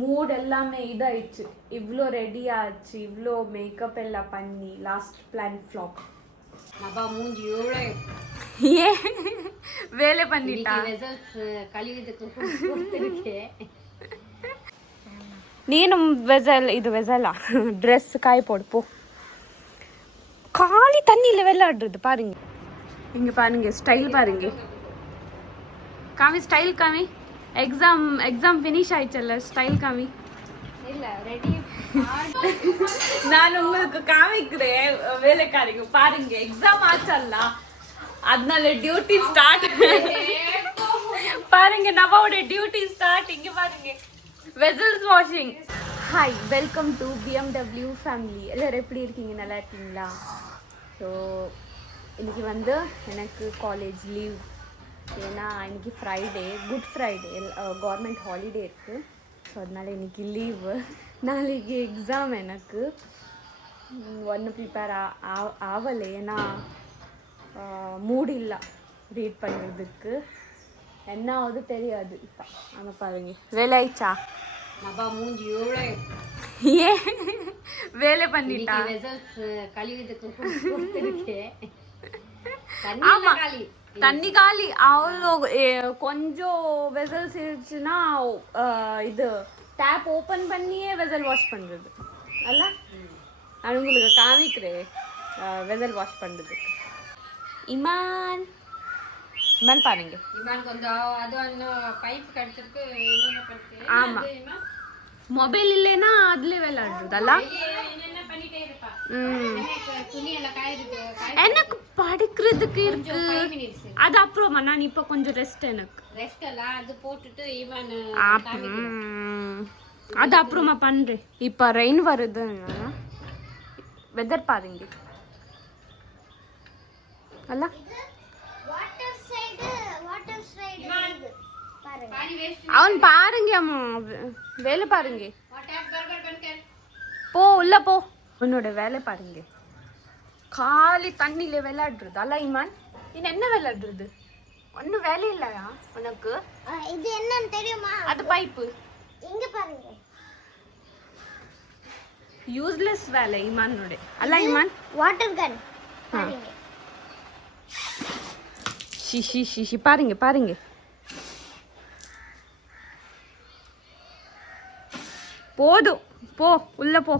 Mood எல்லாமே இதாயிடுச்சு. இவ்வளோ ரெடி ஆச்சு, இவ்வளோ மேக்கப் எல்லாம் பண்ணி லாஸ்ட் பிளான் ஃப்ளாப். அப்பா மூஞ்சி எவ்வளோ ஏன் வேலை பண்ணிட்டா ரிசல்ட்ஸ் கழிவுதுக்கு கொடுத்துருக்கேன். நீனும் வெசல் இது வெசலா ட்ரெஸ் காய போடு போ. காலி தண்ணியில் விளையாடுறது பாருங்க. இங்கே பாருங்க ஸ்டைல் பாருங்க. காமி ஸ்டைல் காமி. எக்ஸாம் ஃபினிஷ் ஆயிடுச்சல்ல, ஸ்டைல் காமி. இல்லை ரெடி. நான் உங்களுக்கு காமிக்கிறேன் வேலைக்காரிங்க பாருங்க. எக்ஸாம் ஆச்சல்ல, அதனால டியூட்டி ஸ்டார்ட். பாருங்க நவாவோட டியூட்டி ஸ்டார்ட். இங்க பாருங்க vessels washing. Hi, welcome to BMW family. எல்லாரும் எப்படி இருக்கீங்க? நல்லா இருக்கீங்களா? ஸோ இன்னைக்கு வந்து எனக்கு காலேஜ் லீவ். ஏன்னா இன்னைக்கு Friday, good Friday, government holiday இருக்குது. ஸோ அதனால இன்னைக்கு லீவு. நாளைக்கு எக்ஸாம். எனக்கு ஒன்றும் ப்ரிப்பேர் ஆகலை. ஏன்னா மூடு இல்லை ரீட் பண்ணுறதுக்கு. என்ன ஆகுது தெரியாது. இப்போ ஆனால் பாருங்க வேலை ஆயிடுச்சா? அப்பா மூஞ்சி எவ்வளோ ஏன் வேலை பண்ணிட்டா? ரிசல்ட்ஸ் கழிவுதுக்கு கொடுத்துருக்கேன். ஆமா தண்ணி காலி. அவ்வளோ கொஞ்சம் வெசல்ஸ் இருந்துச்சுன்னா இது டேப் ஓப்பன் பண்ணியே வெசல் வாஷ் பண்ணுறது அல்ல. நான் உங்களுக்கு காமிக்கிறேன் வெசல் வாஷ் பண்ணுறது. இமான் இமான் பாருங்க. இமான் கொஞ்சம் அது பைப் கடிச்சிருக்கு. ஆமாம், மொபைல் இல்லைன்னா அதுலேயே விளையாடுறது அல்ல. என்னென்ன பண்ணிட்டே இருப்பா. துணி எல்லாம் காயிருக்கு. எனக்கு படிக்கிறதுக்கு இருக்கு. அது அப்புறமா நான் இப்போ கொஞ்சம் ரெஸ்ட். எனக்கு ரெஸ்ட் எல்லாம் அது போட்டுட்டு இவன் அது அப்புறமா பண்றேன். இப்போ ரெயின் வருது. வெதர் பாருங்க அல்ல. அவன் பாருங்க அம்மா வேலை பாருங்க. போ உள்ள போ. உன்னோட வேலை பாருங்க. காலி தண்ணியில விளையாடுறது அல்ல. இமான் நீ என்ன விளையாடுறது? ஒன்னும் வேலை இல்லையா உனக்கு? இது என்னன்னு தெரியுமா? அது பைப்பு. இங்க பாருங்க. யூஸ்லெஸ் வேலை இமானோட அல்ல. இமான் வாட்டர் கன் பாருங்க. ஷி பாருங்க பாருங்க. போதும் போ உள்ள போ.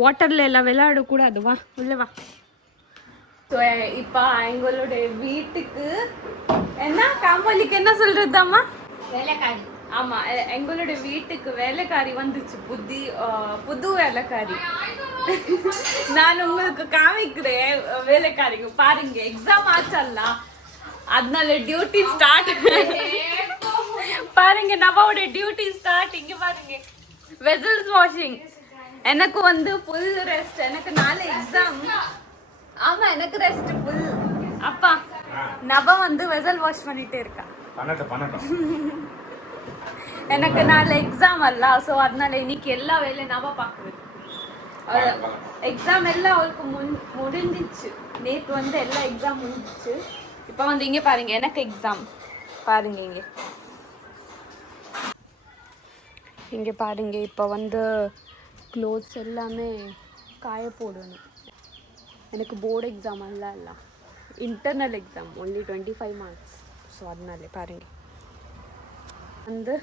வாட்டர்ல எல்லாம் விளையாடக்கூடாது. வா உள்ள வா. ஸோ இப்போ எங்களுடைய வீட்டுக்கு என்ன காமலிக்கு என்ன சொல்றதாம்மா? வேலைக்காரி. ஆமா, எங்களுடைய வீட்டுக்கு வேலைக்காரி வந்துச்சு. புது வேலைக்காரி. நான் உங்களுக்கு காமிக்கிறேன் வேலைக்காரிங்க பாருங்க. எக்ஸாம் ஆச்சல்ல, அதனால டியூட்டி ஸ்டார்ட். பாருங்க நவாவோட டியூட்டி ஸ்டார்ட். இங்க பாருங்க வெசல்ஸ் வாஷிங். எனக்கு வந்து ஃபுல் ரெஸ்ட். எனக்கு நாளை எக்ஸாம். ஆமா எனக்கு ரெஸ்ட் ஃபுல். அப்பா நவா வந்து வெசல் வாஷ் பண்ணிட்டே இருக்கா. எனக்கு நாளை எக்ஸாம் அல்ல. ஸோ அதனால இன்னைக்கு எல்லா வேலையும் நவா பார்க்குறது. எக்ஸாம் எல்லாம் அவளுக்கு முடிஞ்சிச்சு. நேற்று வந்து எல்லா எக்ஸாம் முடிஞ்சிச்சு. இப்போ வந்து இங்கே பாருங்க எனக்கு எக்ஸாம். பாருங்க இங்கே பாருங்க. இப்போ வந்து க்ளோத்ஸ் எல்லாமே காய போடணும். எனக்கு போர்டு எக்ஸாம் அல்ல, internal exam. Only 25 marks. So அதனால பாருங்க வந்து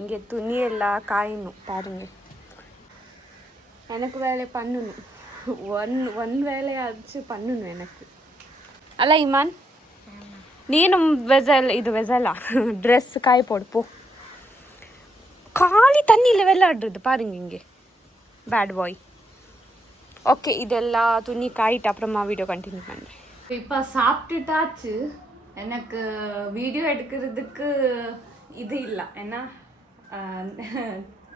இங்கே துணி எல்லாம் காயணும். பாருங்க எனக்கு வேலை பண்ணணும். ஒன் வேலையாச்சு பண்ணணும் எனக்கு அல்ல. இமான் நீனும் இது வெசலா ட்ரெஸ் காய போடு போ. காலி தண்ணியில் விளையாடுறது பாருங்க. இங்கே பேட் பாய். ஓகே, இதெல்லாம் துணி காயிட்டு அப்புறமா வீடியோ கண்டினியூ பண்ணுறேன். இப்போ சாப்பிட்டுட்டாச்சு. எனக்கு வீடியோ எடுக்கிறதுக்கு இது இல்லை. ஏன்னா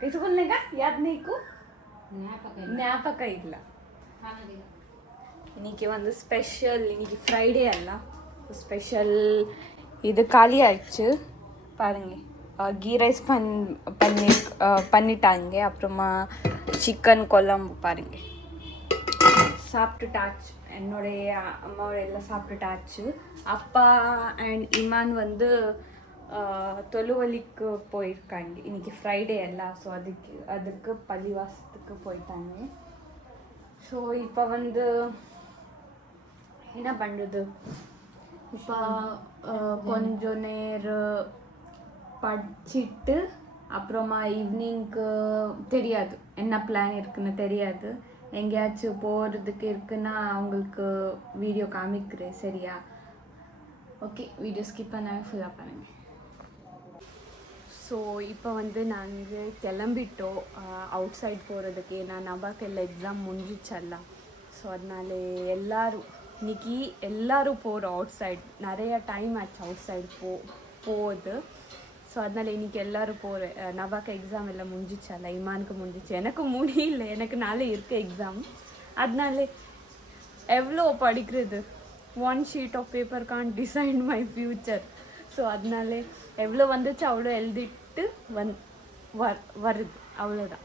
இது சொல்லுங்க யார் நீக்கும் ஞாபகம் இல்லை. இன்னைக்கு வந்து ஸ்பெஷல். இன்னைக்கு ஃப்ரைடே அல்ல, ஸ்பெஷல். இது காலி ஆயிடுச்சு பாருங்க. கீ ரைஸ் பண்ணிட்டாங்க. அப்புறமா சிக்கன் குழம்பு பாருங்க. சாப்பிட்டுட்டாச்சு. என்னுடைய அம்மாவோட எல்லாம் சாப்பிட்டுட்டாச்சு. அப்பா அண்ட் இமான் வந்து தொழுவலிக்கு போயிருக்காங்க. இன்னைக்கு ஃப்ரைடே எல்லாம், ஸோ அதுக்கு பள்ளிவாசத்துக்கு போயிட்டாங்க. ஸோ இப்போ வந்து என்ன பண்ணுறது, இப்போ கொஞ்சம் நேரம் படிச்சுட்டு அப்புறமா ஈவினிங்க்கு தெரியாது என்ன பிளான் இருக்குன்னு தெரியாது. எங்கேயாச்சும் போகிறதுக்கு இருக்குன்னா அவங்களுக்கு வீடியோ காமிக்கிறேன், சரியா? ஓகே, வீடியோ ஸ்கிப் பண்ணாமல் ஃபுல்லாக பாருங்கள். ஸோ இப்போ வந்து நாங்கள் கிளம்பிட்டோம் அவுட் சைட் போகிறதுக்கு. ஏன்னா நபாக்கு எல்லாம் எக்ஸாம் முடிஞ்சிச்சல்லாம், ஸோ அதனால இன்னைக்கு எல்லோரும் போகிறோம் அவுட் சைட். நிறையா டைம் ஆச்சு அவுட் சைடு போகுது. ஸோ அதனால இன்றைக்கி எல்லோரும் போகிறேன். நபாக்கு எக்ஸாம் எல்லாம் முடிஞ்சிச்சல்ல, இமானுக்கு முடிஞ்சிச்சு, எனக்கு முடியல, எனக்கு நாளை இருக்க எக்ஸாம். அதனால எவ்வளோ படிக்கிறது, 1 sheet of paper can't decide my future. So அதனால எவ்வளோ வந்துச்சு அவ்வளோ எழுதிட்டு வருது, அவ்வளோதான்.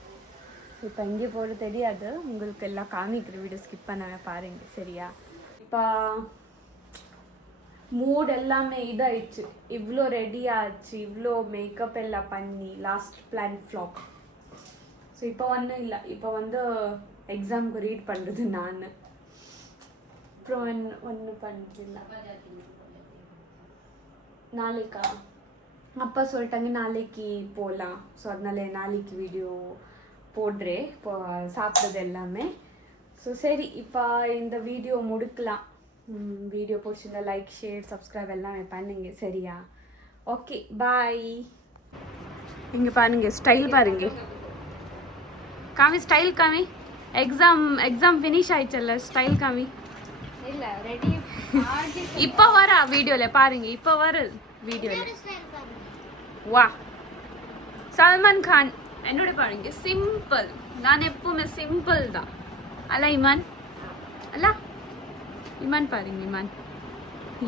இப்போ எங்கே போகிறது தெரியாது, உங்களுக்கு எல்லாம் காமிக்கிற வீடியோ ஸ்கிப் பண்ண பாருங்க, சரியா? இப்போ மூட் எல்லாமே இதாகிடுச்சு, இவ்வளோ ரெடி ஆச்சு, இவ்வளோ மேக்கப் எல்லாம் பண்ணி லாஸ்ட் பிளான் ஃப்ளாப். ஸோ இப்போ ஒன்றும் இல்லை, இப்போ வந்து எக்ஸாமுக்கு ரீட் பண்ணுறது நான். அப்புறம் ஒன்றும் பண்ணுறதில்ல. நாளைக்கா அப்பா சொல்லிட்டாங்க நாளைக்கு போகலாம். ஸோ அதனால நாளைக்கு வீடியோ போடுறேன், இப்போ சாப்பிட்றது எல்லாமே. ஸோ சரி, இப்போ இந்த வீடியோ முடிக்கலாம். வீடியோ பிடிச்சிருந்தா லைக், ஷேர், சப்ஸ்கிரைப் எல்லாமே பண்ணுங்க, சரியா? ஓகே, பாய். இங்கே பாருங்க, ஸ்டைல் பாருங்க, காமி ஸ்டைல் காமி. எக்ஸாம் ஃபினிஷ் ஆயிடுச்சல்ல, ஸ்டைல் காமி. இல்ல ரெடி இப்போ வர வீடியோவில் பாருங்க, இப்போ வர வீடியோவில். வா, சல்மான் கான் என்னோட பாருங்க, சிம்பிள். நான் எப்பவுமே சிம்பிள் தான். அல்ல இமான், அல்ல இமான் பாருங்க, இமான்.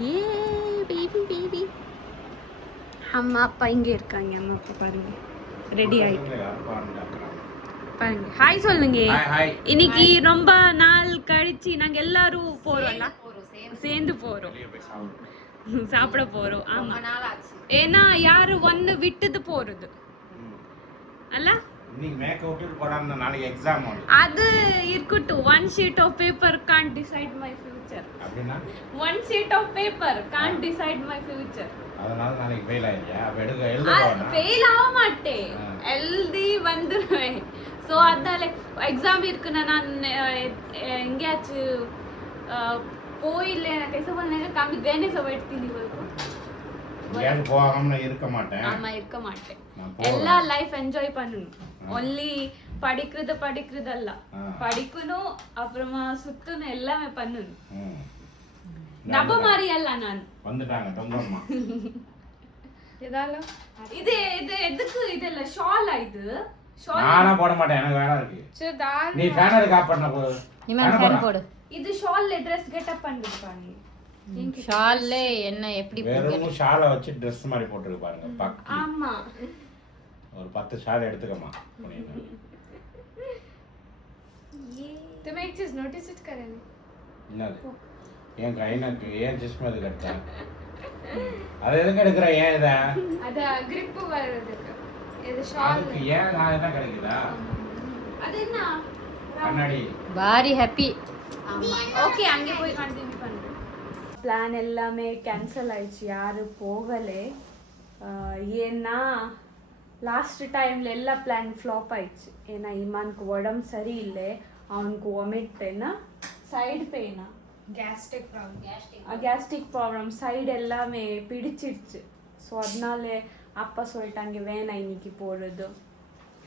ஏ பேபி. அம்மா அப்பா இங்கே இருக்காங்க. அம்மா அப்பா பாருங்க ரெடி ஆயிட்டு பாருங்க. ஹாய் சொல்லுங்க. இன்னைக்கு ரொம்ப நாள் கழிச்சு நாங்க எல்லாரும் போறோம்ல, சேர்ந்து போறோம், சாப்பிட போறோம். ஆமா, ஏன்னா யாரு ஒன்னு விட்டுது போறது அல்ல. அது இருக்கட்டும். 1 sheet of paper can't decide my future. 1 sheet of paper can't decide my future. அதனால நாளைக்கு ஃபெயில் ஆயிடுயா? ஃபெயில் ஆக மாட்டேன், எழுதி வந்துடுவேன். ஸோ அதனால எக்ஸாம் இருக்குன்னா நான் எங்கேயாச்சும் போயில்ல, எனக்கு कैसे बोलने का काम देने से बैठती नहीं बोलको ஏன் போகாம இருக்க மாட்டேன். ஆமா, இருக்க மாட்டேன். எல்லா லைஃப் என்ஜாய் பண்ணணும். ஒன்லி படிக்கிறது அல்ல, படிக்கணும், அப்புறமா சுத்தணும், எல்லாமே பண்ணணும். நப மாதிரி அல்ல. நான் வந்துட்டாங்க தங்கம்மா. ஏதாலும் இது எதுக்கு இதெல்லாம் ஷால்? இது ஷால் நானா போட மாட்டேன், எனக்கு வேலை இருக்கு. சரி தால் நீ ஃபேனர் காப் பண்ண போடு. இமான் ஃபேன் போடு. இது ஷால்ல Dress கெட்டப் பண்ணிட்டு பாருங்க. ஷால்ல என்ன எப்படி வெறும் ஷாலை வச்சு Dress மாதிரி போட்டுருக்கு பாருங்க, பக்கி. ஆமா, ஒரு 10 ஷால் எடுத்துக்கமா. तुम एक चीज नोटिस करे नहीं என்னது? ஏன் கைனக்கு ஏன் ஜிஸ்ம் அது கட்டா? அது எதுக்கு எடுக்கற? ஏன் இத? அது grip வரதுக்கு. இது ஷால். அதுக்கு ஏன் நான் என்ன கிடைக்குதா? அது என்ன கண்ணாடி. very happy. ஓகே, அங்கே போய் கண்டினியூ பண்ணுங்க. பிளான் எல்லாமே கேன்சல் ஆயிடுச்சு, யாரும் போகலே. ஏன்னா லாஸ்ட் டைமில் எல்லா பிளான் ஃப்ளாப் ஆயிடுச்சு. ஏன்னா இமானுக்கு உடம்பு சரியில்லை, அவனுக்கு ஒமிட்னா சைடு பெயினா கேஸ்ட்ரிக் ப்ராப்ளம், சைடு எல்லாமே பிடிச்சிடுச்சு. ஸோ அதனால அப்பா சொல்லிட்டாங்க வேணாம் இன்னைக்கு போகிறது.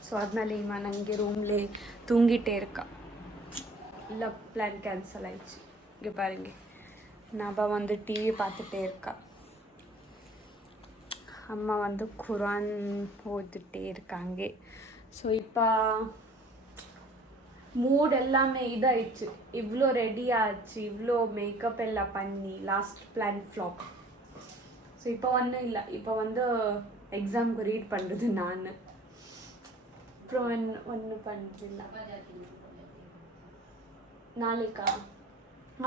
ஸோ அதனால இமான் அங்கே ரூம்லே தூங்கிட்டே இருக்கா. இல்லை, பிளான் கேன்சல் ஆயிடுச்சு. இங்கே பாருங்க, நபா வந்து டிவி பார்த்துட்டே இருக்கா, அம்மா வந்து குரான் ஓதிட்டே இருக்காங்க. ஸோ இப்போ மூட் எல்லாமே இதாகிடுச்சு, இவ்வளோ ரெடி ஆச்சு, இவ்வளோ மேக்கப் எல்லாம் பண்ணி லாஸ்ட் பிளான் ஃப்ளாப். ஸோ இப்போ ஒன்றும் இல்லை, இப்போ வந்து எக்ஸாமுக்கு ரீட் பண்ணுறது நான். அப்புறம் ஒன்றும் பண்ணுறதில்ல. நாளைக்கா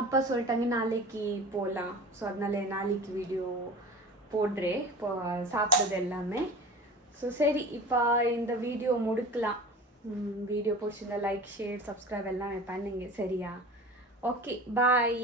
அப்பா சொல்லிட்டாங்க நாளைக்கு போகலாம். ஸோ அதனால நாளைக்கு வீடியோ போடுறேன் இப்போ சாப்பிட்றது எல்லாமே. ஸோ சரி இப்போ இந்த வீடியோ முடிக்கலாம். வீடியோ பிடிச்சிருந்தா லைக் ஷேர் சப்ஸ்கிரைப் எல்லாமே பண்ணுங்க சரியா? Okay bye.